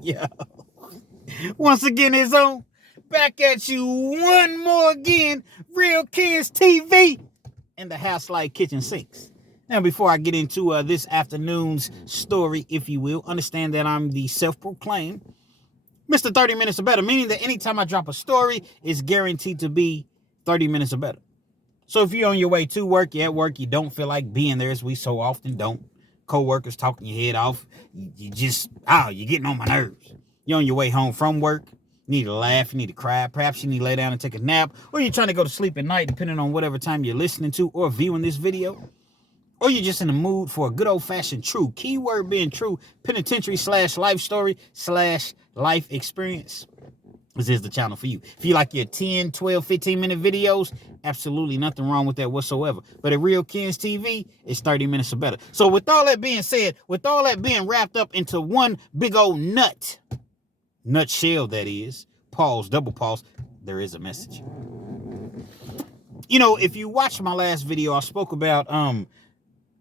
Yo. Once again, it's on. Back at you one more again. Real Kids TV and the House Like Kitchen Sinks. Now, before I get into this afternoon's story, if you will, understand that I'm the self-proclaimed Mr. 30 Minutes or Better, meaning that anytime I drop a story, it's guaranteed to be 30 minutes or better. So if you're on your way to work, you're at work, you don't feel like being there, as we so often don't. Co-workers talking your head off. You're getting on my nerves. You're on your way home from work. You need to laugh. You need to cry. Perhaps you need to lay down and take a nap. Or you're trying to go to sleep at night, depending on whatever time you're listening to or viewing this video. Or you're just in the mood for a good old-fashioned true, keyword being true, penitentiary / life story / life experience. This is the channel for you. If you like your 10, 12, 15-minute videos, absolutely nothing wrong with that whatsoever. But at Real Kids TV, it's 30 minutes or better. So with all that being said, with all that being wrapped up into one big old nutshell that is, pause, double pause, there is a message. You know, if you watch my last video, I spoke about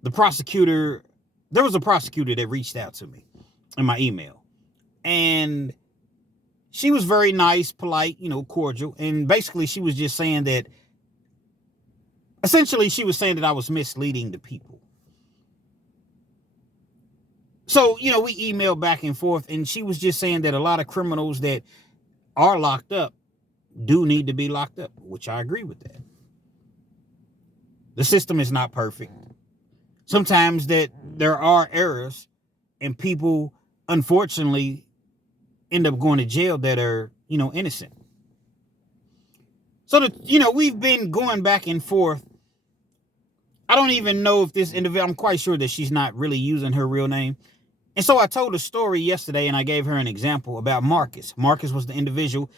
the prosecutor. There was a prosecutor that reached out to me in my email. And she was very nice, polite, cordial. And basically she was just saying that, essentially she was saying that I was misleading the people. So, we emailed back and forth, and she was just saying that a lot of criminals that are locked up do need to be locked up, which I agree with that. The system is not perfect. Sometimes that there are errors, and people, unfortunately, end up going to jail that are, innocent. So, we've been going back and forth. I don't even know if this individual, I'm quite sure that she's not really using her real name. And so I told a story yesterday, and I gave her an example about Marcus. Marcus was the individual.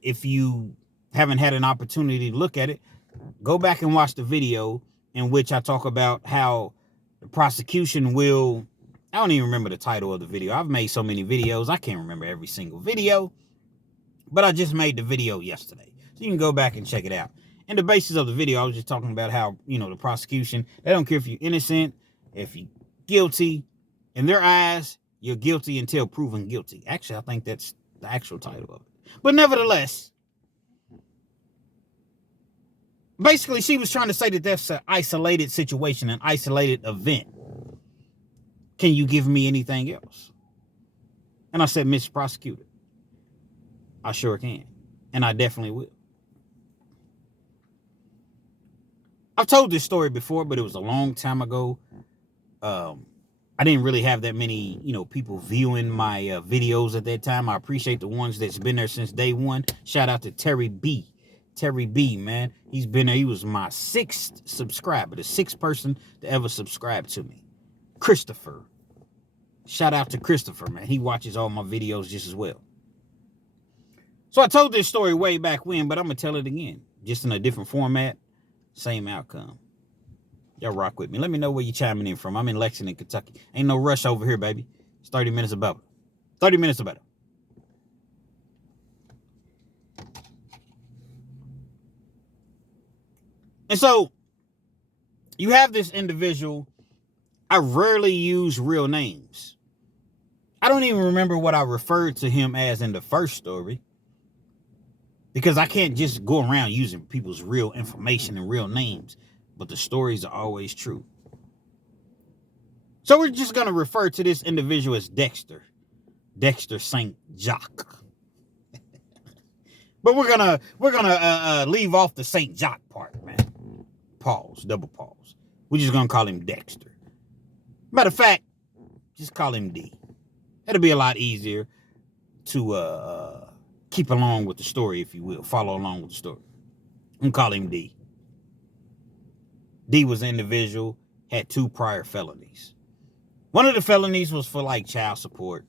If you haven't had an opportunity to look at it, go back and watch the video in which I talk about how the prosecution will, I don't even remember the title of the video. I've made so many videos, I can't remember every single video. But I just made the video yesterday. So you can go back and check it out. And the basis of the video, I was just talking about how, the prosecution, they don't care if you're innocent, if you're guilty. In their eyes, you're guilty until proven guilty. Actually, I think that's the actual title of it. But nevertheless, basically, she was trying to say that that's an isolated situation, an isolated event. Can you give me anything else? And I said, Mr. Prosecutor, I sure can. And I definitely will. I've told this story before, but it was a long time ago. I didn't really have that many, people viewing my videos at that time. I appreciate the ones that's been there since day one. Shout out to Terry B. Terry B, man. He's been there. He was my 6th subscriber, the 6th person to ever subscribe to me. Christopher. Shout out to Christopher, man. He watches all my videos just as well. So I told this story way back when, but I'm going to tell it again. Just in a different format. Same outcome. Y'all rock with me. Let me know where you're chiming in from. I'm in Lexington, Kentucky. Ain't no rush over here, baby. It's 30 minutes or better. 30 minutes or better. And so, you have this individual. I rarely use real names. I don't even remember what I referred to him as in the first story. Because I can't just go around using people's real information and real names. But the stories are always true. So we're just going to refer to this individual as Dexter. Dexter St. Jacques. But we're gonna leave off the St. Jacques part, man. Pause, double pause. We're just going to call him Dexter. Matter of fact, just call him D. It'll be a lot easier to keep along with the story, if you will. Follow along with the story. I'm going to call him D. D was an individual, had 2 prior felonies. One of the felonies was for child support.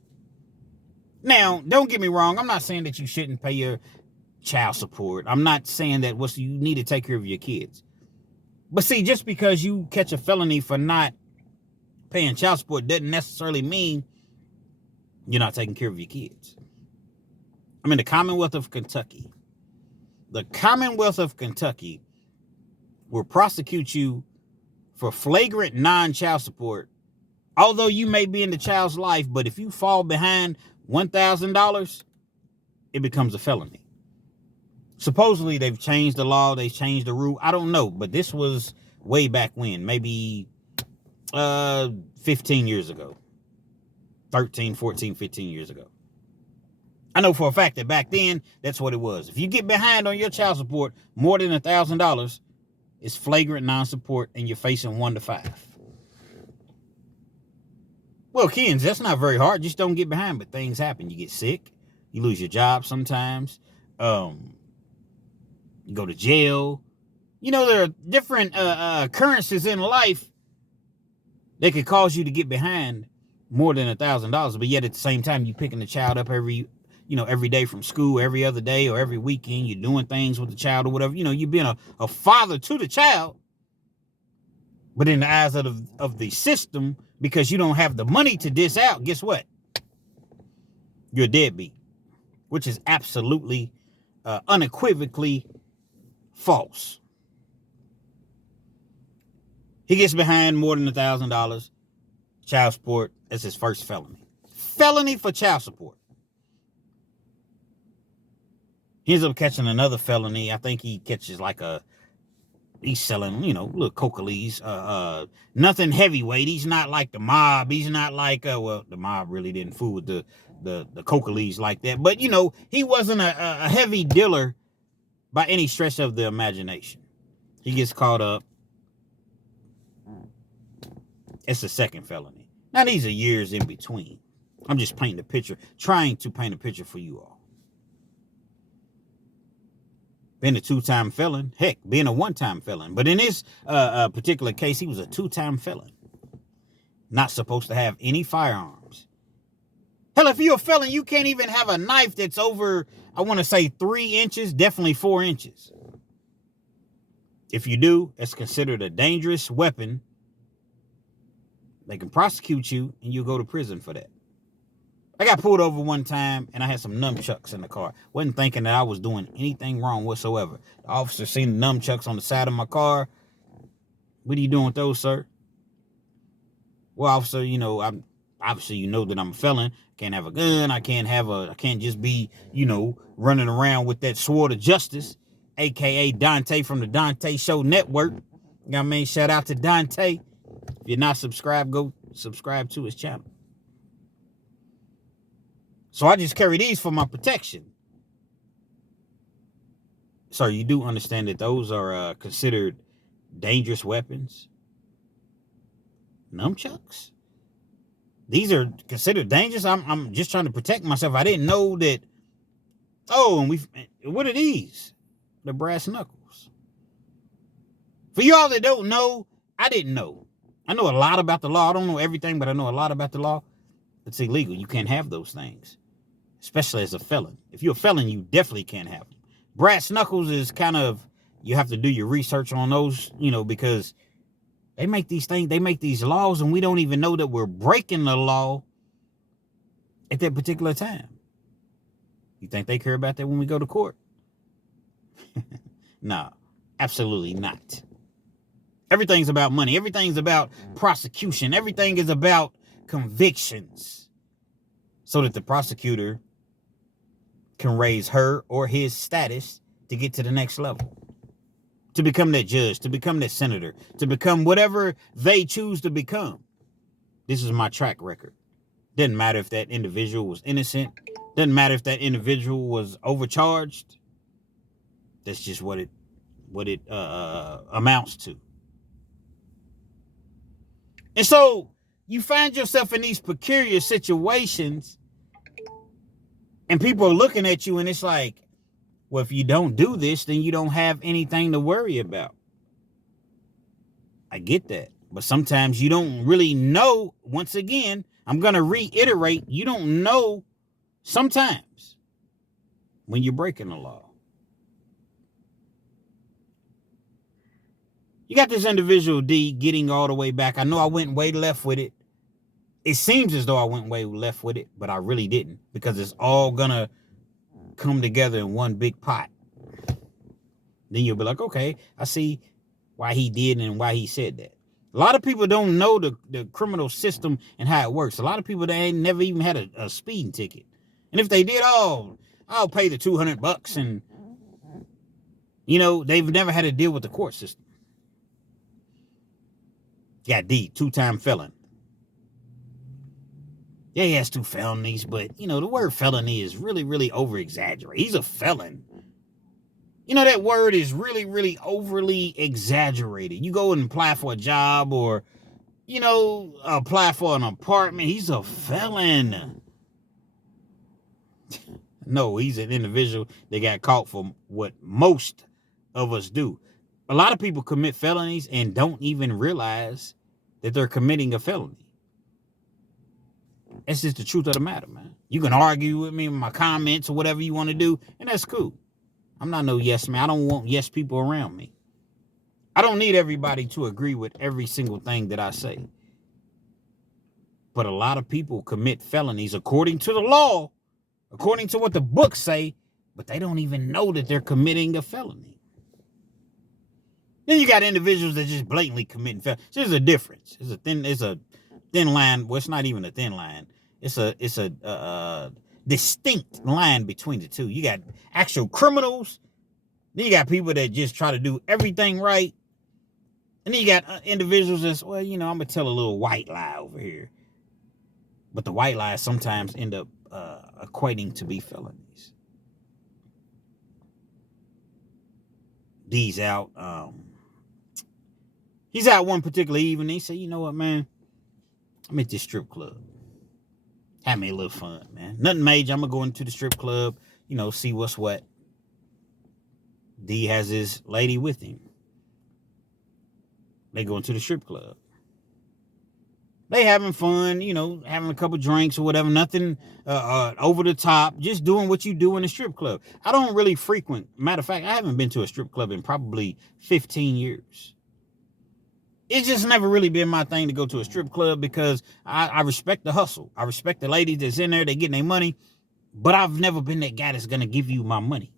Now, don't get me wrong. I'm not saying that you shouldn't pay your child support. I'm not saying that you need to take care of your kids. But see, just because you catch a felony for not paying child support doesn't necessarily mean you're not taking care of your kids. I'm in the Commonwealth of Kentucky. The Commonwealth of Kentucky will prosecute you for flagrant non-child support Although you may be in the child's life, but if you fall behind $1,000, it becomes a felony. Supposedly, they've changed the law. They've changed the rule. I don't know, but this was way back when, maybe 15 years ago. 13, 14, 15 years ago. I know for a fact that back then, that's what it was. If you get behind on your child support more than $1,000, it's flagrant non-support and you're facing 1 to 5. Well, kids, that's not very hard. Just don't get behind, but things happen. You get sick. You lose your job sometimes. You go to jail. You know, there are different occurrences in life that could cause you to get behind more than $1,000, but yet at the same time, you're picking the child up every day from school, every other day or every weekend. You're doing things with the child or whatever. You're being a father to the child. But in the eyes of the system, because you don't have the money to dish out, guess what? You're a deadbeat, which is absolutely, unequivocally false. He gets behind more than $1,000. Child support, that's his first felony. Felony for child support. He ends up catching another felony. I think he catches he's selling, little coca-lees. Nothing heavyweight. He's not like the mob. He's not like, the mob really didn't fool with the coca-lees like that. But, he wasn't a heavy dealer by any stretch of the imagination. He gets caught up. It's a second felony. Now, these are years in between. I'm just painting a picture, trying to paint a picture for you all. Being a 2-time felon, heck, being a 1-time felon. But in this particular case, he was a 2-time felon. Not supposed to have any firearms. Hell, if you're a felon, you can't even have a knife that's over, I want to say 3 inches, definitely 4 inches. If you do, it's considered a dangerous weapon. They can prosecute you and you'll go to prison for that. I got pulled over one time and I had some nunchucks in the car. Wasn't thinking that I was doing anything wrong whatsoever. The officer seen the nunchucks on the side of my car. What are you doing with those, sir? Well, officer, I'm obviously that I'm a felon. Can't have a gun. I can't just be, running around with that sword of justice, aka Dante from the Dante Show Network. You know what I mean? Shout out to Dante. If you're not subscribed, go subscribe to his channel. So I just carry these for my protection. So you do understand that those are considered dangerous weapons? Nunchucks? These are considered dangerous? I'm just trying to protect myself. I didn't know that. Oh, and what are these? The brass knuckles. For y'all that don't know, I didn't know. I know a lot about the law. I don't know everything, but I know a lot about the law. It's illegal. You can't have those things, especially as a felon. If you're a felon, you definitely can't have them. Brass knuckles is kind of, you have to do your research on those, because they make these things, they make these laws, and we don't even know that we're breaking the law at that particular time. You think they care about that when we go to court? No, absolutely not. Everything's about money. Everything's about prosecution. Everything is about convictions so that the prosecutor can raise her or his status to get to the next level, to become that judge, to become that senator, to become whatever they choose to become. This is my track record. Doesn't matter if that individual was innocent. Doesn't matter if that individual was overcharged. That's just what it amounts to. And so you find yourself in these peculiar situations and people are looking at you and it's like, well, if you don't do this, then you don't have anything to worry about. I get that. But sometimes you don't really know. Once again, I'm going to reiterate, you don't know sometimes when you're breaking the law. You got this individual D getting all the way back. I know I went way left with it. It seems as though I went way left with it, but I really didn't, because it's all going to come together in one big pot. Then you'll be like, okay, I see why he did and why he said that. A lot of people don't know the criminal system and how it works. A lot of people, they ain't never even had a speeding ticket. And if they did, I'll pay the $200 and, they've never had to deal with the court system. Got D, 2-time felon. Yeah, he has 2 felonies, but, the word felony is really, really over-exaggerated. He's a felon. That word is really, really overly exaggerated. You go and apply for a job or, apply for an apartment. He's a felon. No, he's an individual that got caught for what most of us do. A lot of people commit felonies and don't even realize that they're committing a felony. That's just the truth of the matter, man. You can argue with me with my comments or whatever you want to do, and that's cool. I'm not no yes man. I don't want yes people around me. I don't need everybody to agree with every single thing that I say. But a lot of people commit felonies according to the law, according to what the books say, but they don't even know that they're committing a felony. Then you got individuals that just blatantly committing felonies. There's a difference. It's a thin line. Well, it's not even a thin line. It's a distinct line between the two. You got actual criminals. Then you got people that just try to do everything right. And then you got individuals that's, well, I'm going to tell a little white lie over here. But the white lies sometimes end up equating to be felonies. D's out. He's out one particular evening. He said, you know what, man? I'm at this strip club. Have me a little fun, man. Nothing major. I'm going to go into the strip club, see what's what. D has his lady with him. They go into the strip club. They having fun, having a couple drinks or whatever. Nothing over the top. Just doing what you do in a strip club. I don't really frequent. Matter of fact, I haven't been to a strip club in probably 15 years. It's just never really been my thing to go to a strip club because I respect the hustle. I respect the ladies that's in there. They getting their money. But I've never been that guy that's going to give you my money.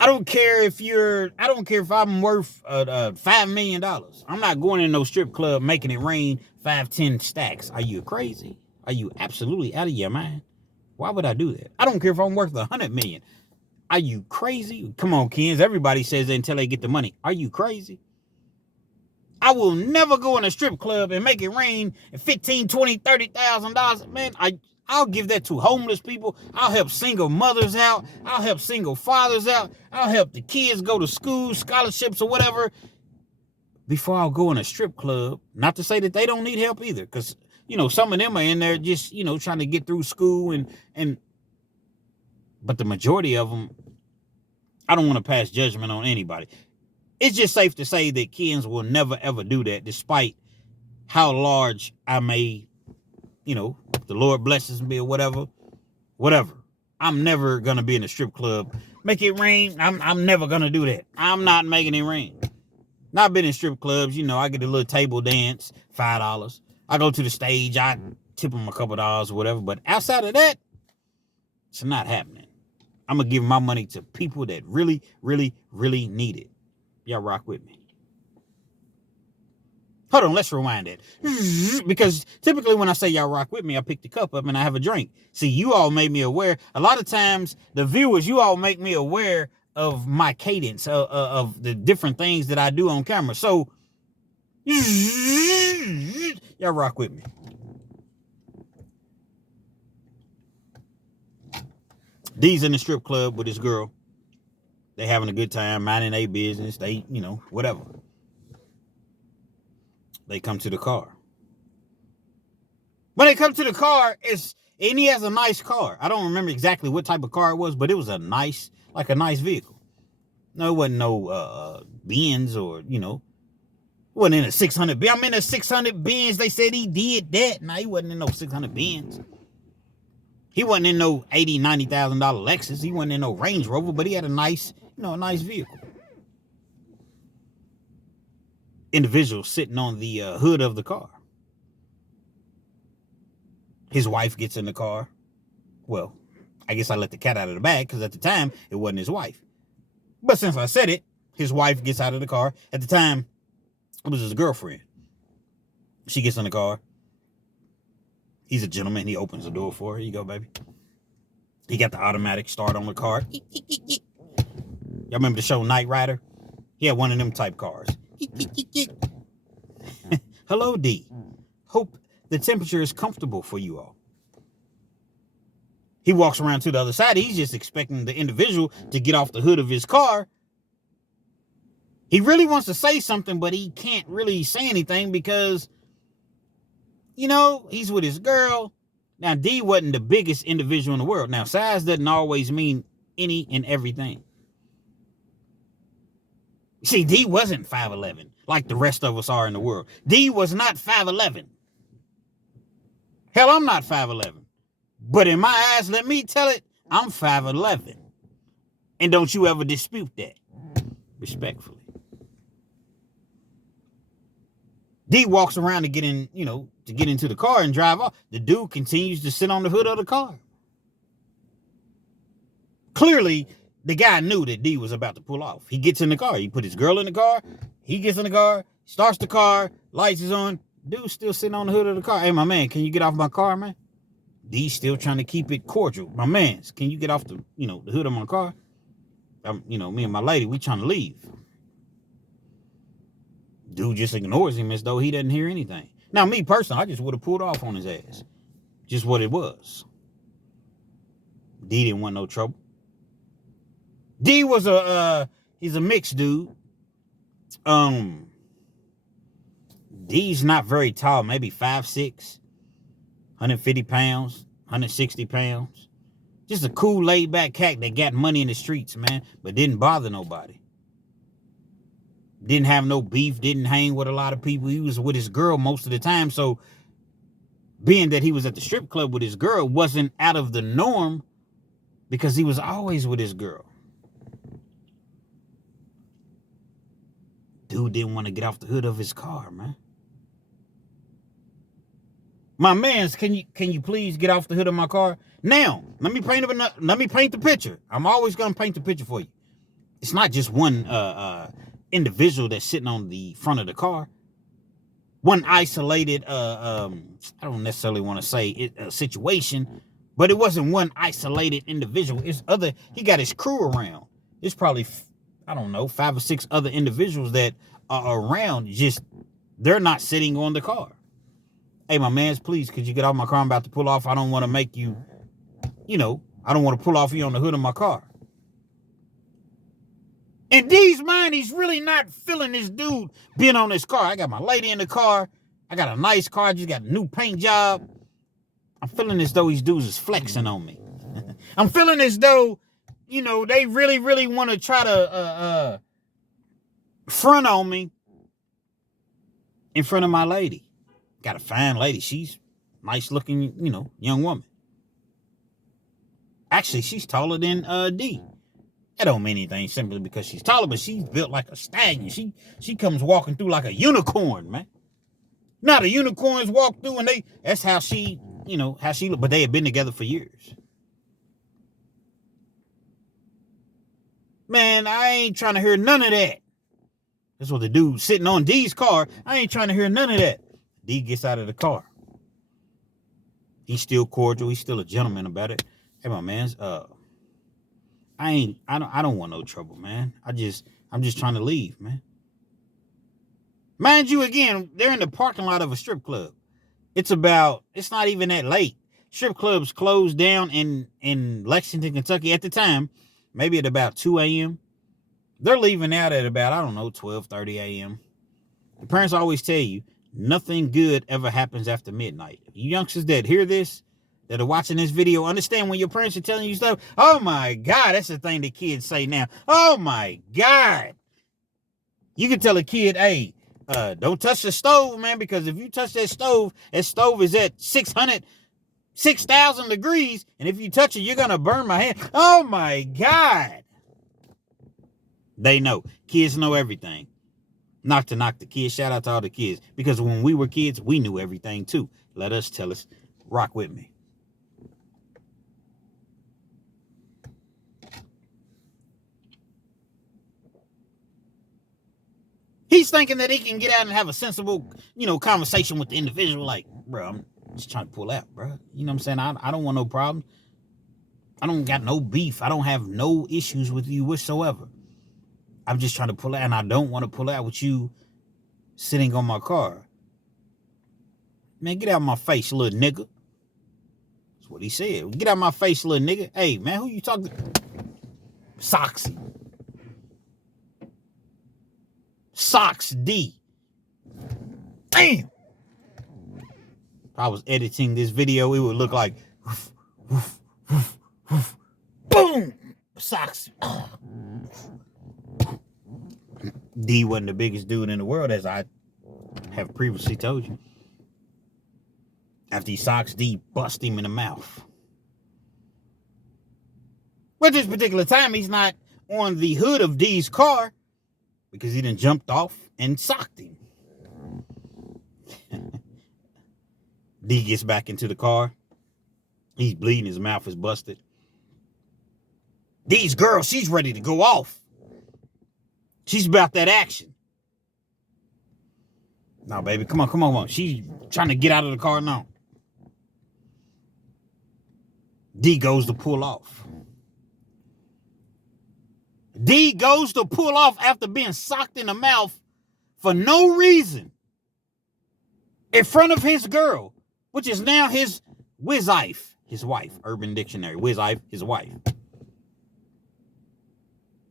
I don't care if I'm worth $5 million. I'm not going in no strip club making it rain 5-10 stacks. Are you crazy? Are you absolutely out of your mind? Why would I do that? I don't care if I'm worth $100 million. Are you crazy? Come on, kids. Everybody says that until they get the money. Are you crazy? I will never go in a strip club and make it rain $15,000, $20,000, $30,000. Man, I'll give that to homeless people. I'll help single mothers out. I'll help single fathers out. I'll help the kids go to school, scholarships or whatever. Before I'll go in a strip club. Not to say that they don't need help either. Because, some of them are in there just, trying to get through school. But the majority of them, I don't want to pass judgment on anybody. It's just safe to say that kids will never, ever do that, despite how large I may, the Lord blesses me or whatever. I'm never going to be in a strip club. Make it rain. I'm never going to do that. I'm not making it rain. Not been in strip clubs. I get a little table dance, $5. I go to the stage. I tip them a couple dollars or whatever. But outside of that, it's not happening. I'm going to give my money to people that really, really, really need it. Y'all rock with me. Hold on, let's rewind it. Because typically when I say y'all rock with me, I pick the cup up and I have a drink. See, you all made me aware. A lot of times, the viewers, you all make me aware of my cadence, of the different things that I do on camera. So, y'all rock with me. D's in the strip club with his girl. They having a good time, minding their business. They, whatever. They come to the car. When they come to the car, and he has a nice car. I don't remember exactly what type of car it was, but it was a nice vehicle. No, it wasn't no Benz or, it wasn't in a 600 Benz. I'm in a 600 Benz. They said he did that. No, he wasn't in no 600 Benz. He wasn't in no $80,000, $90,000 Lexus. He wasn't in no Range Rover, but he had a nice vehicle. Individual sitting on the hood of the car. His wife gets in the car. Well, I guess I let the cat out of the bag because at the time, it wasn't his wife. But since I said it, his wife gets out of the car. At the time, It was his girlfriend. She gets in the car. He's a gentleman. He opens the door for her. Here you go, baby. He got the automatic start on the car. Y'all remember the show Knight Rider? He had one of them type cars. Hello, D. Hope the temperature is comfortable for you all. He walks around to the other side. He's just expecting the individual to get off the hood of his car. He really wants to say something, but he can't really say anything because, you know, he's with his girl. Now, D wasn't the biggest individual in the world. Now, size doesn't always mean any and everything. See, D wasn't 5'11", like the rest of us are in the world. D was not 5'11". Hell, I'm not 5'11". But in my eyes, let me tell it, I'm 5'11". And don't you ever dispute that. Respectfully. D walks around to get in, to get into the car and drive off. The dude continues to sit on the hood of the car. Clearly, the guy knew that D was about to pull off. He gets in the car. He put his girl in the car. He gets in the car, starts the car, lights is on. Dude's still sitting on the hood of the car. Hey, my man, can you get off my car, man? D's still trying to keep it cordial. My man, can you get off the hood of my car? Me and my lady, we trying to leave. Dude just ignores him as though he doesn't hear anything. Now, me personally, I just would have pulled off on his ass. Just what it was. D didn't want no trouble. D was he's a mixed dude. D's not very tall, maybe 5'6", 150 pounds, 160 pounds. Just a cool, laid-back cat that got money in the streets, man, but didn't bother nobody. Didn't have no beef, didn't hang with a lot of people. He was with his girl most of the time, so being that he was at the strip club with his girl wasn't out of the norm because he was always with his girl. Dude didn't want to get off the hood of his car, man. My mans, can you please get off the hood of my car? Now, let me paint the picture. I'm always gonna paint the picture for you. It's not just one individual that's sitting on the front of the car. One isolated, I don't necessarily want to say it, a situation, but it wasn't one isolated individual. It's other. He got his crew around. It's probably, I don't know, 5 or 6 other individuals that are around. Just they're not sitting on the car. Hey, my mans, please, could you get off my car? I'm about to pull off. I don't want to make you, I don't want to pull off you on the hood of my car. In D's mind, he's really not feeling this dude being on his car. I got my lady in the car. I got a nice car. I just got a new paint job. I'm feeling as though these dudes is flexing on me. I'm feeling as though, they really, really want to try to front on me in front of my lady. Got a fine lady. She's nice looking, young woman. Actually, she's taller than D. That don't mean anything simply because she's taller, but she's built like a stallion. She comes walking through like a unicorn, man. Now the unicorns walk through and that's how she look, but they had been together for years. Man, I ain't trying to hear none of that. That's what the dude sitting on D's car. I ain't trying to hear none of that. D gets out of the car. He's still cordial. He's still a gentleman about it. Hey, my mans, I don't want no trouble, man. I'm just trying to leave, man. Mind you, again, they're in the parking lot of a strip club. It's not even that late. Strip clubs closed down in Lexington, Kentucky at the time, maybe at about 2 a.m. They're leaving out at about, 12:30 a.m. The parents always tell you, nothing good ever happens after midnight. You youngsters that hear this, that are watching this video, understand when your parents are telling you stuff. Oh my God, that's the thing that kids say now. Oh my God. You can tell a kid, hey, don't touch the stove, man, because if you touch that stove is at 6,000 degrees, and if you touch it, you're going to burn my hand. Oh my God. They know. Kids know everything. Not to knock the kids. Shout out to all the kids. Because when we were kids, we knew everything too. Let us tell us. Rock with me. He's thinking that he can get out and have a sensible, conversation with the individual. Like, bro, I'm just trying to pull out, bro. You know what I'm saying? I don't want no problem. I don't got no beef. I don't have no issues with you whatsoever. I'm just trying to pull out, and I don't want to pull out with you sitting on my car. Man, get out of my face, little nigga. That's what he said. Get out of my face, little nigga. Hey, man, who you talking to? Soxy. Socks D. Damn. If I was editing this video, it would look like woof, woof, woof, woof, boom. Socks. D wasn't the biggest dude in the world, as I have previously told you. After he socks D, bust him in the mouth. But this particular time, he's not on the hood of D's car because he done jumped off and socked him. D gets back into the car. He's bleeding. His mouth is busted. D's girl, she's ready to go off. She's about that action. No, baby, come on. She's trying to get out of the car now. D goes to pull off. D goes to pull off after being socked in the mouth for no reason in front of his girl, which is now his wife, Urban Dictionary, wife, his wife.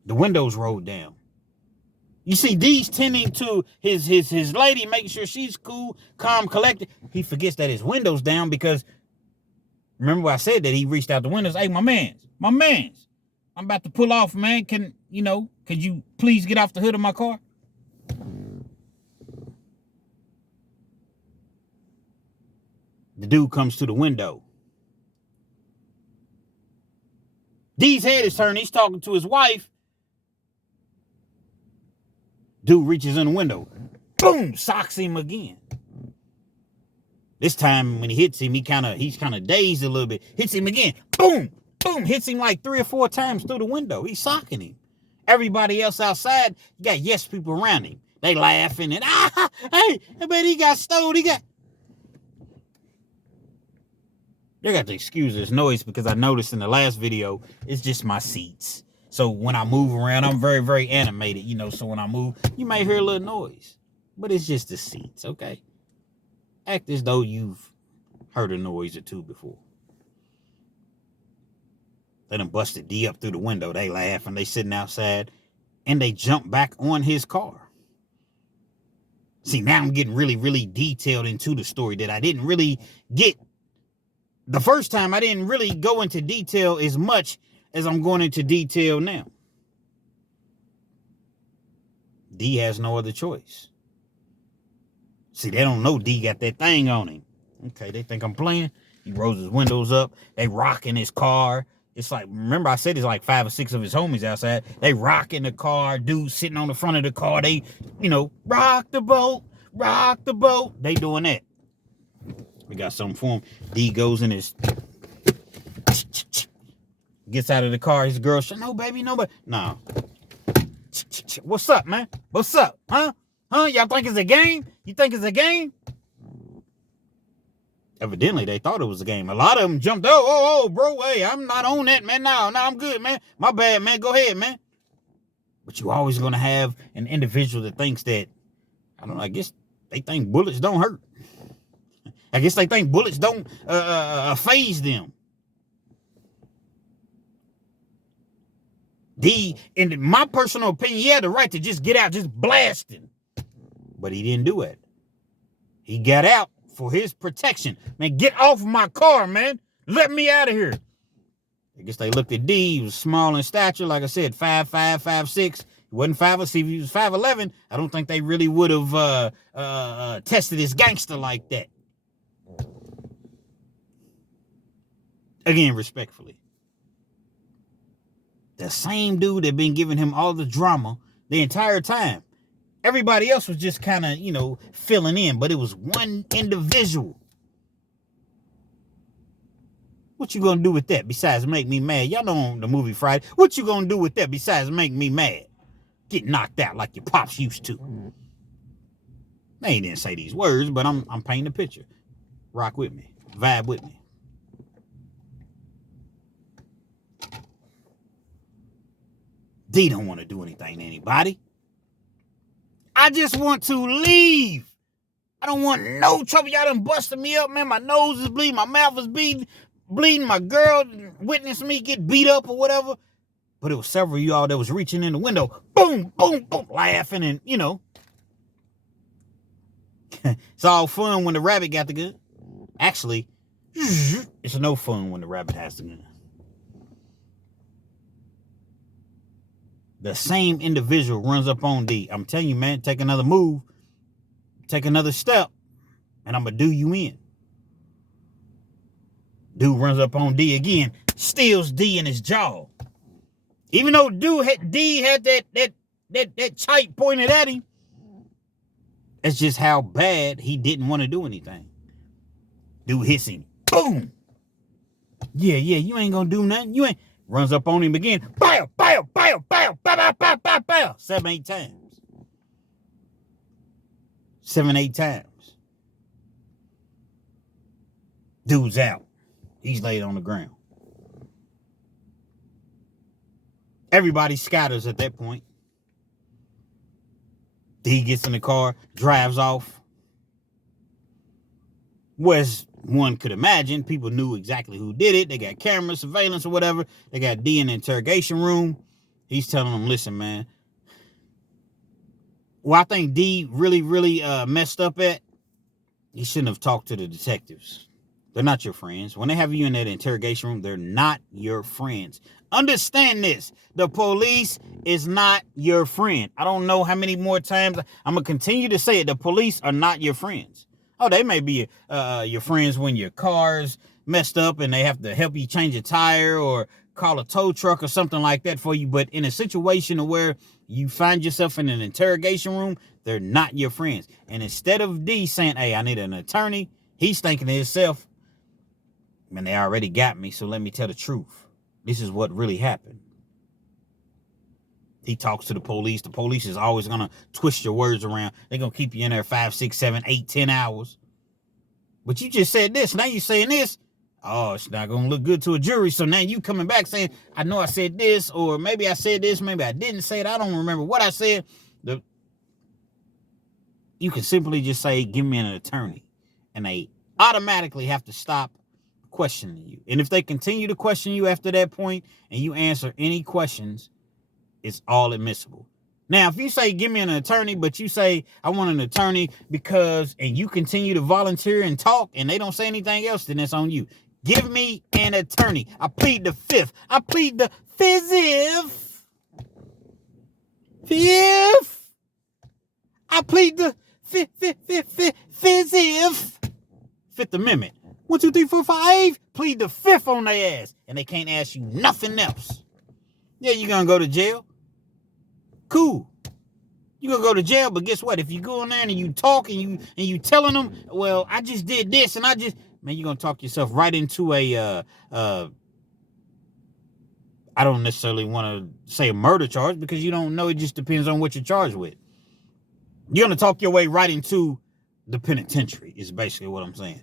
The windows rolled down. You see, D's tending to his lady, making sure she's cool, calm, collected. He forgets that his window's down because, remember what I said, that he reached out the windows. Hey, my mans, I'm about to pull off, man. Could you please get off the hood of my car? The dude comes to the window. D's head is turned. He's talking to his wife. Dude reaches in the window. Boom! Socks him again. This time when he hits him, he's kind of dazed a little bit. Hits him again. Boom! Boom! Hits him like 3 or 4 times through the window. He's socking him. Everybody else outside, you got yes people around him. They laughing and hey, man, he got stoned. You got to excuse this noise because I noticed in the last video, it's just my seats. So when I move around, I'm very, very animated, so when I move, you may hear a little noise. But it's just the seats, okay? Act as though you've heard a noise or two before. They done busted D up through the window. They laugh and they sitting outside and they jump back on his car. See, now I'm getting really, really detailed into the story that I didn't really get. The first time I didn't really go into detail as much as I'm going into detail now. D has no other choice. See, they don't know D got that thing on him. Okay, they think I'm playing. He rolls his windows up. They rocking his car. It's like, remember I said it's like 5 or 6 of his homies outside. They rocking the car. Dude sitting on the front of the car. They, rock the boat. They doing that. We got something for him. D goes in his... Gets out of the car. His girl said, no, baby, nobody. No. What's up, man? What's up? Huh? Y'all think it's a game? You think it's a game? Evidently, they thought it was a game. A lot of them jumped, bro, hey, I'm not on that, man. No, I'm good, man. My bad, man. Go ahead, man. But you always going to have an individual that thinks that, I don't know, I guess they think bullets don't hurt. I guess they think bullets don't phase them. D, in my personal opinion, he had the right to just get out, just blasting. But he didn't do it. He got out for his protection. Man, get off my car, man. Let me out of here. I guess they looked at D. He was small in stature. Like I said, 5'5", 5'6". He wasn't 5'11". See, if he was 5'11", I don't think they really would have tested his gangster like that. Again, respectfully. The same dude that been giving him all the drama the entire time. Everybody else was just kind of, filling in, but it was one individual. What you gonna do with that besides make me mad? Y'all know the movie Friday. What you gonna do with that besides make me mad? Get knocked out like your pops used to. They didn't say these words, but I'm painting a picture. Rock with me. Vibe with me. D don't want to do anything to anybody. I just want to leave. I don't want no trouble. Y'all done busted me up, man. My nose is bleeding. My mouth is bleeding. My girl witnessed me get beat up or whatever. But it was several of y'all that was reaching in the window. Boom, boom, boom. Laughing and, you know. It's all fun when the rabbit got the gun. Actually, it's no fun when the rabbit has the gun. The same individual runs up on D. I'm telling you, man, take another move. Take another step. And I'm going to do you in. Dude runs up on D again. Steals D in his jaw. Even though D had that chite pointed at him. That's just how bad he didn't want to do anything. Dude hits him. Boom. Yeah, you ain't going to do nothing. You ain't. Runs up on him again. Bow, bow, bow, bow, bow, bow, bow, bow, bow. 7, 8 times. 7, 8 times. Dude's out. He's laid on the ground. Everybody scatters at that point. D gets in the car, drives off. Whereas one could imagine, people knew exactly who did it. They got camera surveillance or whatever. They got D in the interrogation room. He's telling them, listen, man. Well, I think D really messed up at, he shouldn't have talked to the detectives. They're not your friends. When they have you in that interrogation room, they're not your friends. Understand this. The police is not your friend. I don't know how many more times I'm going to continue to say it. The police are not your friends. Oh, they may be your friends when your car's messed up and they have to help you change a tire or call a tow truck or something like that for you. But in a situation where you find yourself in an interrogation room, they're not your friends. And instead of D saying, hey, I need an attorney, he's thinking to himself, man, they already got me, so let me tell the truth. This is what really happened. He talks to the police. The police is always going to twist your words around. They're going to keep you in there 5, 6, 7, 8, 10 hours. But you just said this. Now you're saying this. Oh, it's not going to look good to a jury. So now you coming back saying, I know I said this, or maybe I said this, maybe I didn't say it. I don't remember what I said. You can simply just say, give me an attorney. And they automatically have to stop questioning you. And if they continue to question you after that point and you answer any questions, it's all admissible. Now, if you say, give me an attorney, but you say, I want an attorney because, and you continue to volunteer and talk and they don't say anything else, then it's on you. Give me an attorney. I plead the fifth. I plead the fifth. I plead the Fifth Amendment. 1, 2, 3, 4, 5. Plead the fifth on their ass. And they can't ask you nothing else. Yeah, you're going to go to jail. Cool. You're going to go to jail, but guess what? If you go in there and you talk and you telling them, well, I just did this and man, you're going to talk yourself right into I don't necessarily want to say a murder charge because you don't know. It just depends on what you're charged with. You're going to talk your way right into the penitentiary is basically what I'm saying.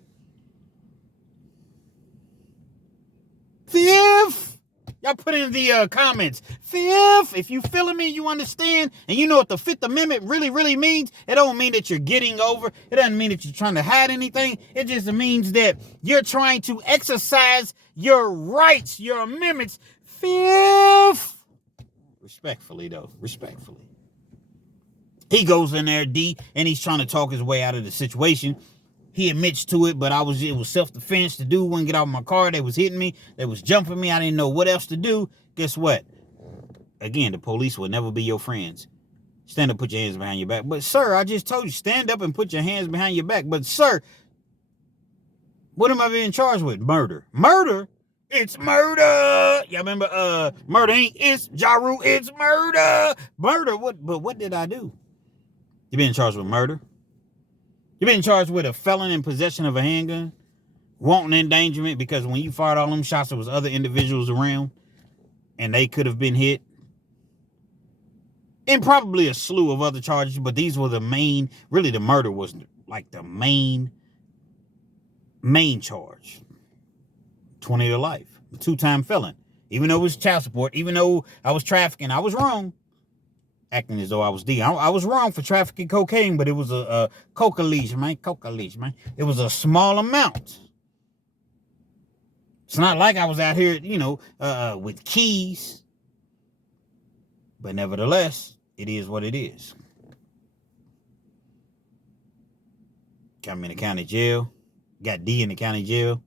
Fifth. Y'all put in the comments. Fifth. If you feeling me, you understand, and you know what the Fifth Amendment really means. It don't mean that you're getting over. It doesn't mean that you're trying to hide anything. It just means that you're trying to exercise your rights, your amendments. Fifth. Respectfully, though. Respectfully. He goes in there, D, and he's trying to talk his way out of the situation. He admits to it, but it was self-defense. The dude wouldn't get out of my car. They was hitting me. They was jumping me. I didn't know what else to do. Guess what? Again, the police will never be your friends. Stand up, put your hands behind your back. But, sir, I just told you, stand up and put your hands behind your back. But, sir, what am I being charged with? Murder. Murder? It's murder. Y'all remember Murder Inc.? It's Ja Rule. It's murder. Murder? What did I do? You being charged with murder? You've been charged with a felon in possession of a handgun, wanton endangerment, because when you fired all them shots, there was other individuals around, and they could have been hit. And probably a slew of other charges, but these were the main, really the murder was like the main charge. 20 to life, a 2-time felon. Even though it was child support, even though I was trafficking, I was wrong. Acting as though I was D. I was wrong for trafficking cocaine, but it was a coca leash, man. Coca leash, man. It was a small amount. It's not like I was out here, with keys. But nevertheless, it is what it is. Got me in the county jail. Got D in the county jail.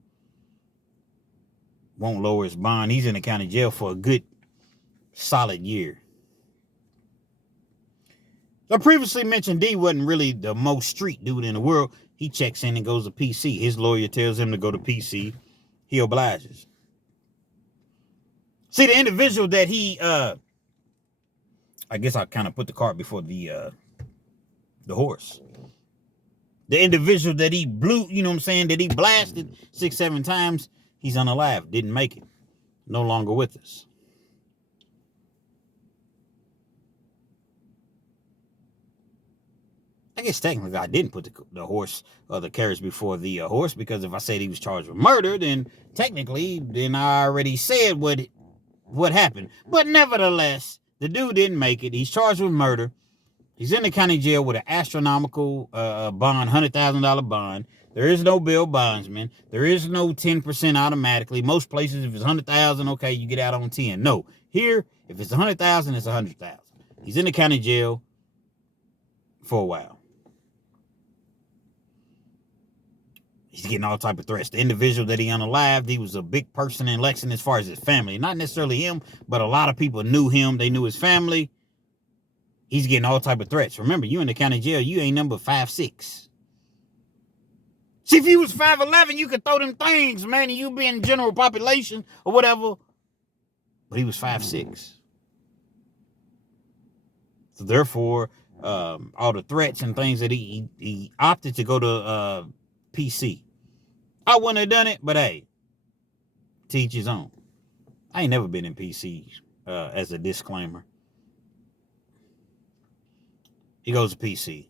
Won't lower his bond. He's in the county jail for a good, solid year. I previously mentioned D wasn't really the most street dude in the world. He checks in and goes to PC. His lawyer tells him to go to PC. He obliges. See, the individual that he, I guess I kind of put the cart before the horse. The individual that he blew, that he blasted 6-7 times, he's unalive. Didn't make it. No longer with us. I guess technically I didn't put the horse or the carriage before the horse, because if I said he was charged with murder, then technically, I already said what happened. But nevertheless, the dude didn't make it. He's charged with murder. He's in the county jail with an astronomical bond, $100,000 bond. There is no bail bondsman. There is no 10% automatically. Most places, if it's $100,000, okay, you get out on 10. No, here, if it's $100,000, it's $100,000. He's in the county jail for a while. He's getting all type of threats. The individual that he unalived, he was a big person in Lexington as far as his family. Not necessarily him, but a lot of people knew him. They knew his family. He's getting all type of threats. Remember, you in the county jail, you ain't number 5'6". See, if you was 5'11", you could throw them things, man, and you be in general population or whatever. But he was 5'6". So therefore, all the threats and things that he opted to go to PC. I wouldn't have done it, but hey, teach his own. I ain't never been in PC as a disclaimer. He goes to PC.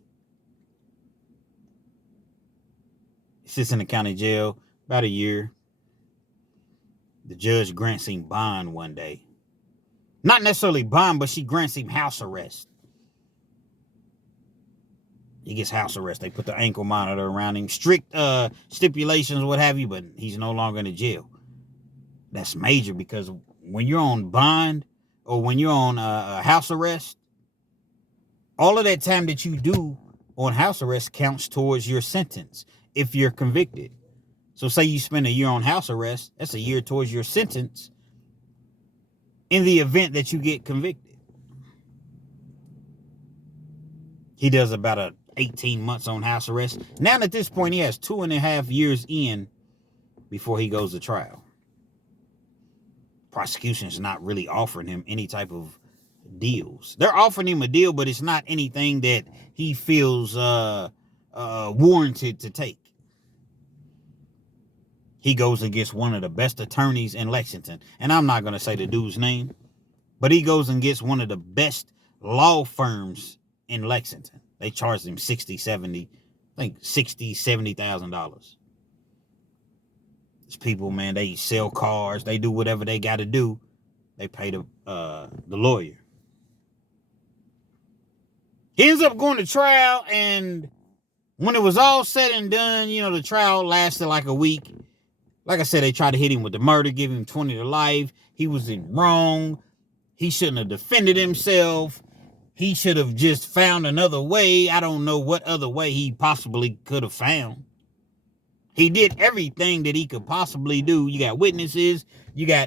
He sits in the county jail about a year. The judge grants him bond one day. Not necessarily bond, but she grants him house arrest. He gets house arrest. They put the ankle monitor around him. Strict stipulations, what have you, but he's no longer in the jail. That's major, because when you're on bond or when you're on house arrest, all of that time that you do on house arrest counts towards your sentence if you're convicted. So say you spend a year on house arrest, that's a year towards your sentence in the event that you get convicted. He does about 18 months on house arrest. Now at this point, he has 2.5 years in before he goes to trial. Prosecution is not really offering him any type of deals. They're offering him a deal, but it's not anything that he feels warranted to take. He goes against one of the best attorneys in Lexington. And I'm not going to say the dude's name, but he goes and gets one of the best law firms in Lexington. They charged him $70,000. These people, man, they sell cars. They do whatever they got to do. They pay the lawyer. He ends up going to trial, and when it was all said and done, the trial lasted like a week. Like I said, they tried to hit him with the murder, give him 20 to life. He was in wrong. He shouldn't have defended himself. He should have just found another way. I don't know what other way he possibly could have found. He did everything that he could possibly do. You got witnesses.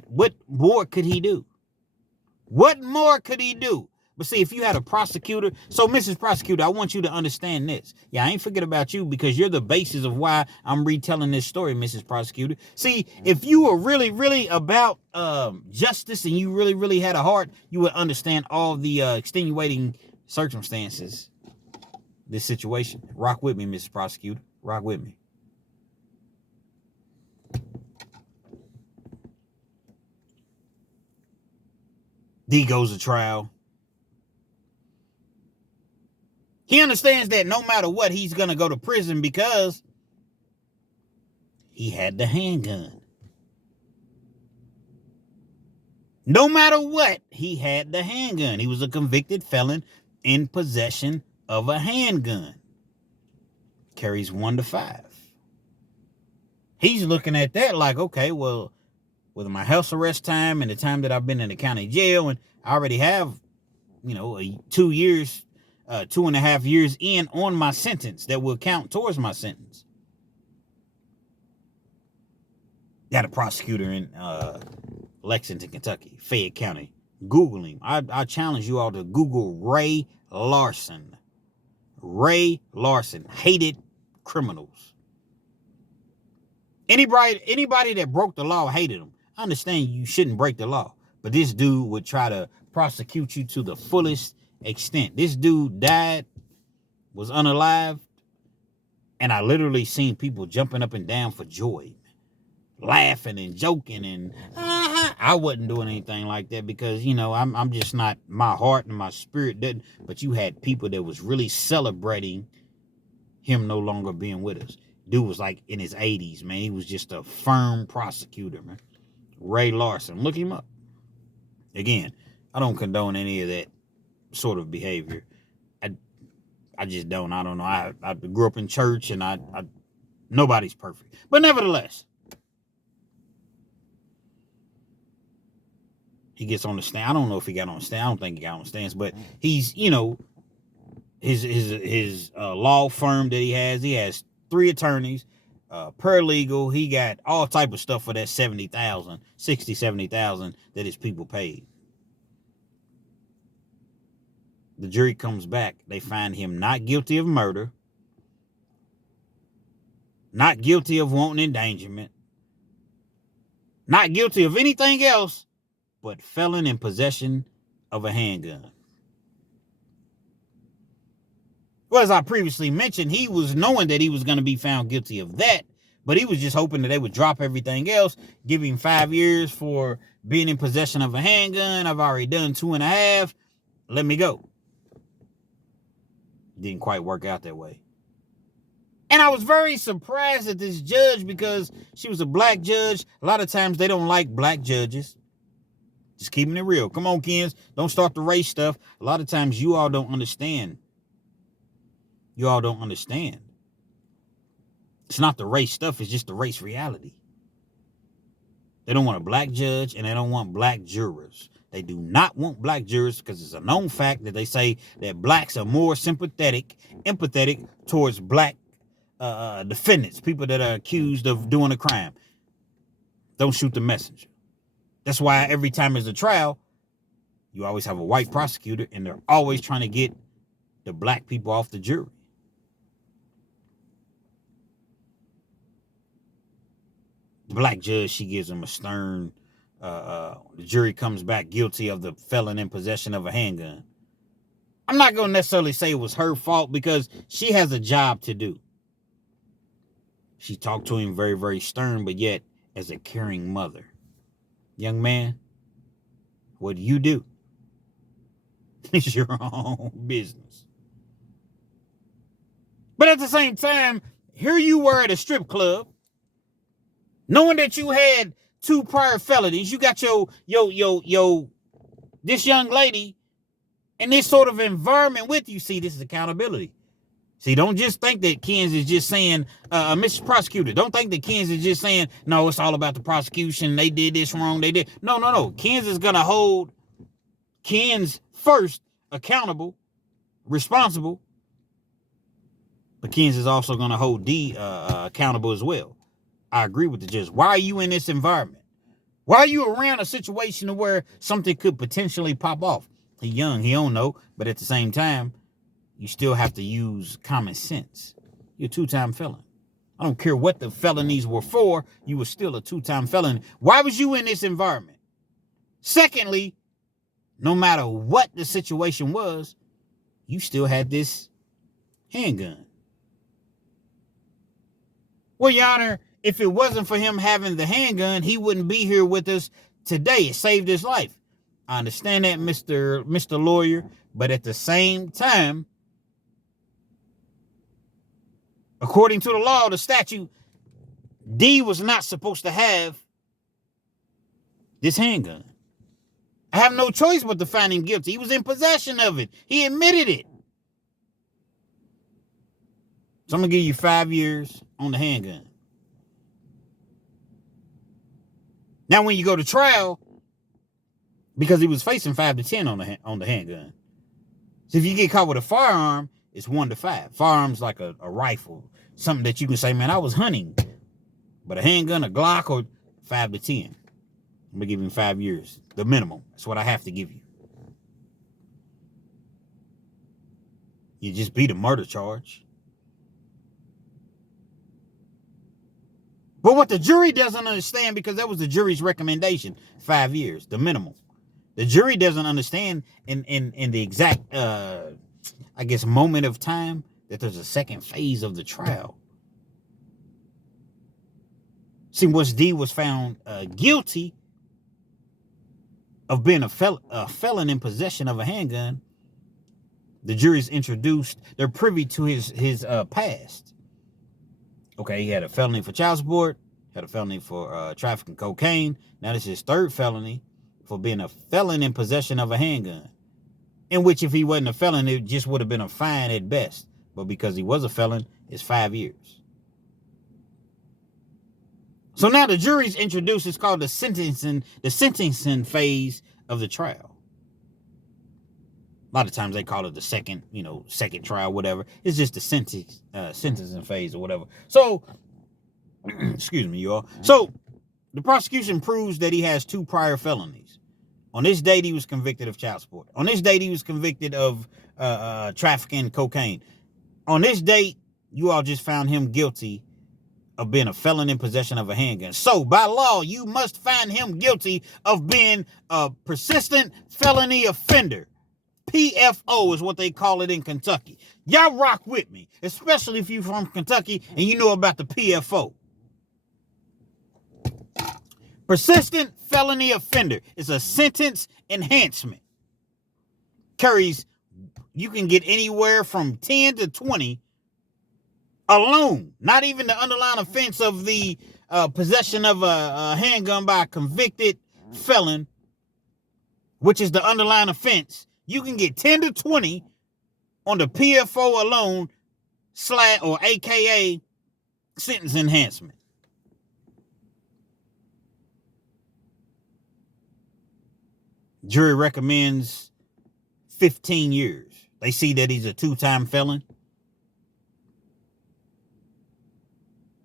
What more could he do? What more could he do? But see, if you had a prosecutor, so Mrs. Prosecutor, I want you to understand this. Yeah, I ain't forget about you, because you're the basis of why I'm retelling this story, Mrs. Prosecutor. See, if you were really, really about justice and you really, really had a heart, you would understand all the extenuating circumstances, this situation. Rock with me, Mrs. Prosecutor. Rock with me. D goes to trial. He understands that no matter what, he's going to go to prison because he had the handgun. No matter what, he had the handgun. He was a convicted felon in possession of a handgun. Carries 1 to 5. He's looking at that like, okay, well, with my house arrest time and the time that I've been in the county jail, and I already have, 2 years, 2.5 years in on my sentence that will count towards my sentence. Got a prosecutor in Lexington, Kentucky, Fayette County. Google him. I challenge you all to Google Ray Larson. Ray Larson. Hated criminals. Anybody that broke the law hated him. I understand you shouldn't break the law, but this dude would try to prosecute you to the fullest extent. This dude died, was unalived, and I literally seen people jumping up and down for joy, laughing and joking, and I wasn't doing anything like that because, I'm just not, my heart and my spirit didn't, but you had people that was really celebrating him no longer being with us. Dude was like in his 80s, man. He was just a firm prosecutor, man. Ray Larson. Look him up. Again, I don't condone any of that sort of behavior. I just don't. I don't know. I grew up in church, and I nobody's perfect. But nevertheless, he gets on the stand. I don't know if he got on the stand. I don't think he got on the stands, but he's, his law firm that he has 3 attorneys, paralegal. He got all type of stuff for that $70,000 that his people paid. The jury comes back. They find him not guilty of murder, not guilty of wanton endangerment, not guilty of anything else, but felon in possession of a handgun. Well, as I previously mentioned, he was knowing that he was going to be found guilty of that, but he was just hoping that they would drop everything else, give him 5 years for being in possession of a handgun. I've already done 2.5. Let me go. Didn't quite work out that way. And I was very surprised at this judge because she was a black judge. A lot of times they don't like black judges. Just keeping it real. Come on, kids. Don't start the race stuff. A lot of times you all don't understand. You all don't understand. It's not the race stuff. It's just the race reality. They don't want a black judge, and they don't want black jurors. They do not want black jurors because it's a known fact that they say that blacks are more empathetic towards black defendants, people that are accused of doing a crime. Don't shoot the messenger. That's why every time there's a trial, you always have a white prosecutor, and they're always trying to get the black people off the jury. The black judge, she gives him a stern, the jury comes back guilty of the felon in possession of a handgun. I'm not going to necessarily say it was her fault because she has a job to do. She talked to him very, very stern, but yet as a caring mother. Young man, what you do is your own business. But at the same time, here you were at a strip club, knowing that you had 2 prior felonies. You got this young lady in this sort of environment with you. See, this is accountability. See, don't just think that Ken's is just saying, Mr. Prosecutor, don't think that Ken's is just saying, no, it's all about the prosecution. They did this wrong. They did. No. Ken's is going to hold Ken's first accountable, responsible. But Ken's is also going to hold D accountable as well. I agree with the judge. Why are you in this environment? Why are you around a situation where something could potentially pop off? He's young. He don't know. But at the same time, you still have to use common sense. You're a 2-time felon. I don't care what the felonies were for. You were still a 2-time felon. Why was you in this environment? Secondly, no matter what the situation was, you still had this handgun. Well, Your Honor, if it wasn't for him having the handgun, he wouldn't be here with us today. It saved his life. I understand that, Mr. Lawyer, but at the same time, According to the law, the statute, D was not supposed to have this handgun. I have no choice but to find him guilty. He was in possession of it. He admitted it. So I'm going to give you 5 years on the handgun. Now, when you go to trial, because he was facing 5 to 10 on the handgun. So if you get caught with a firearm, it's 1 to 5. Firearms like a rifle, something that you can say, man, I was hunting. But a handgun, a Glock, or 5 to 10. I'm going to give him 5 years, the minimum. That's what I have to give you. You just beat a murder charge. But what the jury doesn't understand, because that was the jury's recommendation, 5 years, the minimum. The jury doesn't understand in the exact, moment of time that there's a second phase of the trial. See, once D was found guilty of being a felon in possession of a handgun, the jury's introduced, they're privy to his past. Okay, he had a felony for child support, had a felony for trafficking cocaine. Now this is his 3rd felony for being a felon in possession of a handgun, in which if he wasn't a felon, it just would have been a fine at best. But because he was a felon, it's 5 years. So now the jury's introduced, it's called the sentencing phase of the trial. A lot of times they call it the second trial, whatever. It's just the sentencing phase or whatever. So, excuse me, y'all. So the prosecution proves that he has 2 prior felonies. On this date, he was convicted of child support. On this date, he was convicted of trafficking cocaine. On this date, you all just found him guilty of being a felon in possession of a handgun. So, by law, you must find him guilty of being a persistent felony offender. PFO is what they call it in Kentucky. Y'all rock with me, especially if you're from Kentucky and you know about the PFO. Persistent felony offender is a sentence enhancement. Carries, you can get anywhere from 10 to 20 alone, not even the underlying offense of the possession of a handgun by a convicted felon, which is the underlying offense. You can get 10 to 20 on the PFO alone, or AKA sentence enhancement. Jury recommends 15 years. They see that he's a 2-time felon.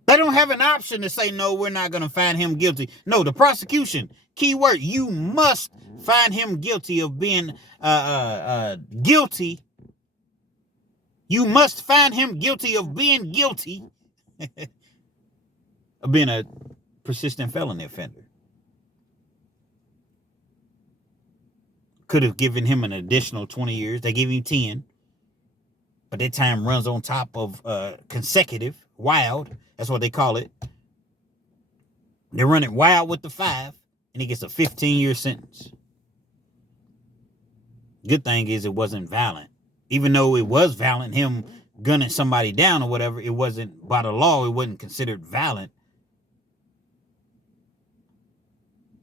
They don't have an option to say, no, we're not going to find him guilty. No, the prosecution, key word, you must find him guilty of being guilty. You must find him guilty of being guilty of being a persistent felony offender. Could have given him an additional 20 years. They gave him 10. But that time runs on top of consecutive, wild. That's what they call it. They run it wild with the 5, and he gets a 15-year sentence. Good thing is it wasn't violent. Even though it was violent, him gunning somebody down or whatever, it wasn't, by the law, it wasn't considered violent.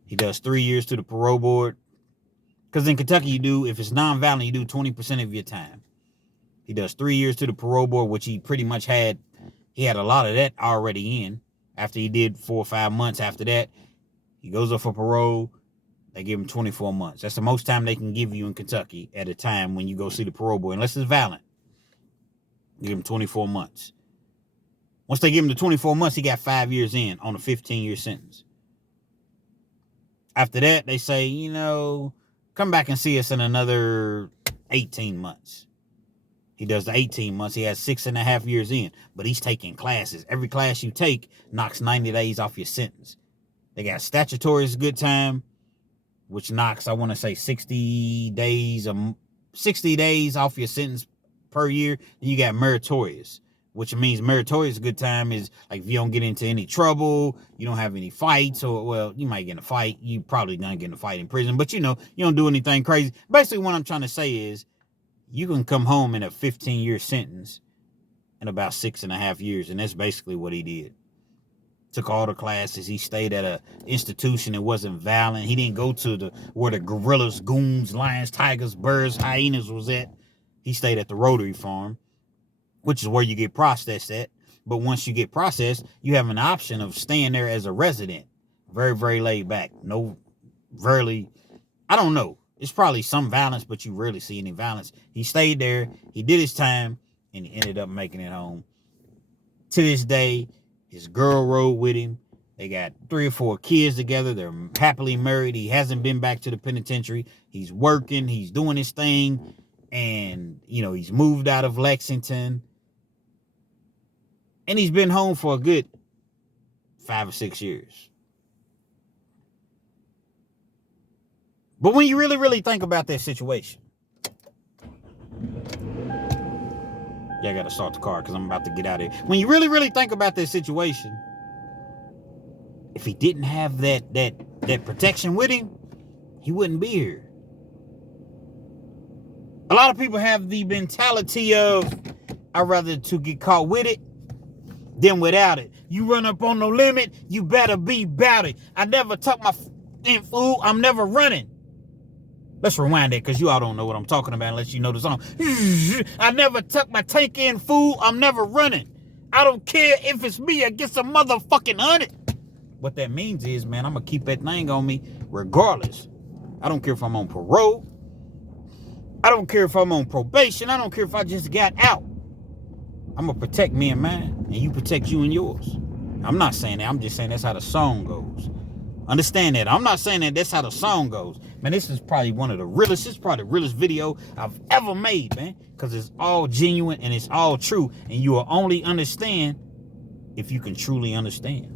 He does 3 years to the parole board. Because in Kentucky, if it's non-violent, you do 20% of your time. He does 3 years to the parole board, which he pretty much had. He had a lot of that already in. After he did 4 or 5 months after that, he goes up for parole. They give him 24 months. That's the most time they can give you in Kentucky at a time when you go see the parole board, unless it's violent. They give him 24 months. Once they give him the 24 months, he got 5 years in on a 15-year sentence. After that, they say, come back and see us in another 18 months. He does the 18 months. He has 6.5 years in, but he's taking classes. Every class you take knocks 90 days off your sentence. They got statutory is a good time, which knocks, I want to say 60 days off your sentence per year. And you got meritorious, which means meritorious good time is like if you don't get into any trouble, you don't have any fights, or, well, you might get in a fight. You probably gonna get in a fight in prison, but you don't do anything crazy. Basically, what I'm trying to say is you can come home in a 15-year sentence in about 6.5 years. And that's basically what he did. Took all the classes. He stayed at a institution that wasn't violent. He didn't go to where the gorillas, goons, lions, tigers, birds, hyenas was at. He stayed at the Rotary Farm, which is where you get processed at. But once you get processed, you have an option of staying there as a resident. Very, very laid back. No, rarely, I don't know. It's probably some violence, but you rarely see any violence. He stayed there. He did his time, and he ended up making it home. To this day, his girl rode with him. They got 3 or 4 kids together. They're happily married. He hasn't been back to the penitentiary. He's working. He's doing his thing. And, he's moved out of Lexington. And he's been home for a good 5 or 6 years. But when you really, really think about that situation, I got to start the car because I'm about to get out of here. When you really, really think about that situation, if he didn't have that protection with him, he wouldn't be here. A lot of people have the mentality of, I'd rather to get caught with it than without it. You run up on no limit, you better be about it. I never tuck my food, I'm never running. Let's rewind that because you all don't know what I'm talking about unless you know the song. I never tuck my tank in food, I'm never running. I don't care if it's me against a motherfucking 100. What that means is, man, I'm going to keep that thing on me regardless. I don't care if I'm on parole. I don't care if I'm on probation. I don't care if I just got out. I'm going to protect me and mine, and you protect you and yours. I'm not saying that. I'm just saying that's how the song goes. Understand that. I'm not saying that that's how the song goes. Man, this is probably one of the realest, this is probably the realest video I've ever made, man. Because it's all genuine and it's all true. And you will only understand if you can truly understand.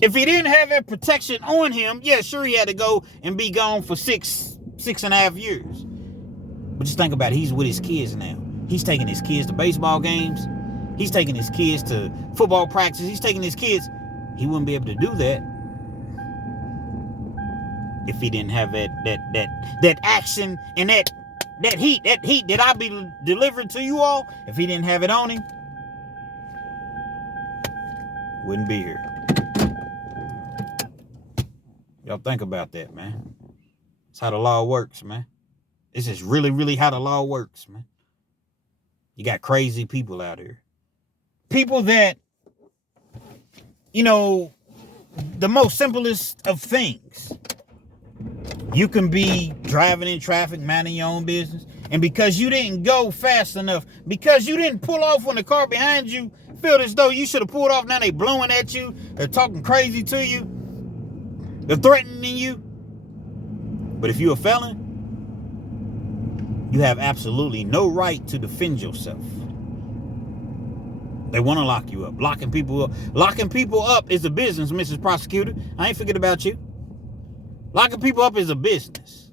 If he didn't have that protection on him, yeah, sure, he had to go and be gone for 6.5 years. But just think about it. He's with his kids now. He's taking his kids to baseball games. He's taking his kids to football practice. He's taking his kids. He wouldn't be able to do that if he didn't have that action and that heat that I be delivering to you all. If he didn't have it on him, wouldn't be here. Y'all think about that, man. It's how the law works, man. This is really, really how the law works, man. You got crazy people out here. People that, the most simplest of things. You can be driving in traffic, minding your own business, and because you didn't go fast enough, because you didn't pull off when the car behind you felt as though you should have pulled off, now they blowing at you, they're talking crazy to you, they're threatening you. But if you're a felon, you have absolutely no right to defend yourself. They want to lock you up. Locking people up is a business, Mrs. Prosecutor. I ain't forget about you. Locking people up is a business.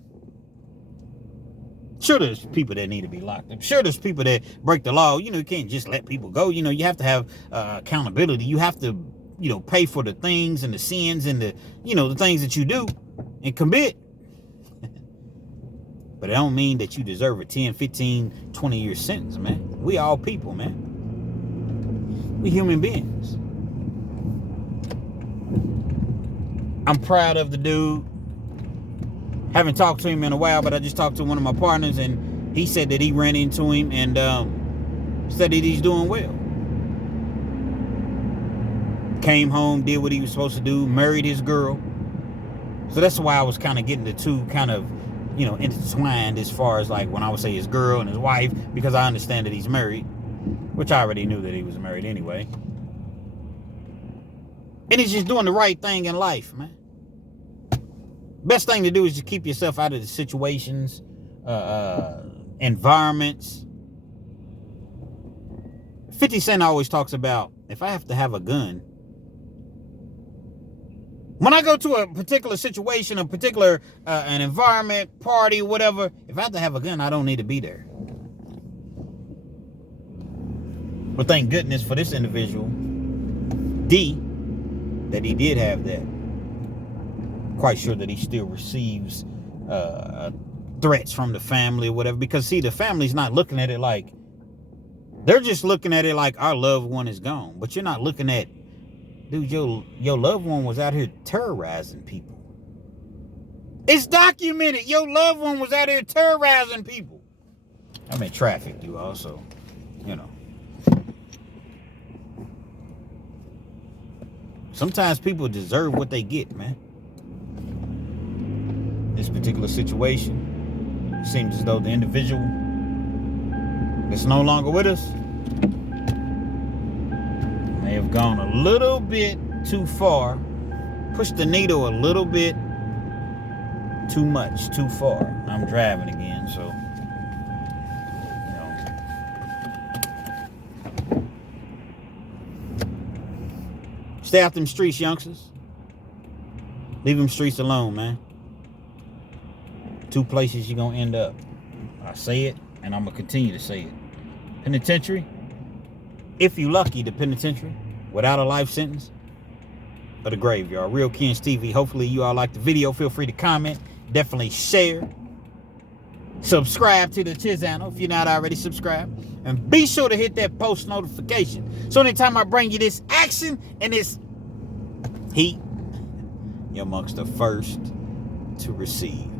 Sure, there's people that need to be locked up. Sure, there's people that break the law. You can't just let people go. You have to have accountability. You have to, pay for the things and the sins and the, the things that you do and commit. But it don't mean that you deserve a 10, 15, 20-year sentence, man. We all people, man. We human beings. I'm proud of the dude. Haven't talked to him in a while, but I just talked to one of my partners, and he said that he ran into him and said that he's doing well. Came home, did what he was supposed to do, married his girl. So that's why I was kind of getting the two kind of, intertwined as far as like when I would say his girl and his wife, because I understand that he's married, which I already knew that he was married anyway. And he's just doing the right thing in life, man. Best thing to do is just keep yourself out of the situations, environments. 50 Cent always talks about, if I have to have a gun, when I go to a particular situation, a particular an environment, party, whatever, if I have to have a gun, I don't need to be there. But thank goodness for this individual, D, that he did have that. Quite sure that he still receives threats from the family or whatever. Because, see, the family's not looking at it like, They're just looking at it like our loved one is gone. But you're not looking at, dude, your loved one was out here terrorizing people. It's documented. Your loved one was out here terrorizing people. I'm in traffic, you also, you know. Sometimes people deserve what they get, man. This particular situation, it seems as though the individual that's no longer with us may have gone a little bit too far, pushed the needle a little bit too much, too far. I'm driving again, so, you know. Stay out them streets, youngsters. Leave them streets alone, man. Two places you're going to end up. I say it, and I'm going to continue to say it. Penitentiary. If you lucky, the penitentiary. Without a life sentence. Or the graveyard. Real Kens TV. Hopefully you all like the video. Feel free to comment. Definitely share. Subscribe to the channel if you're not already subscribed. And be sure to hit that post notification. So anytime I bring you this action and this heat, you're amongst the first to receive.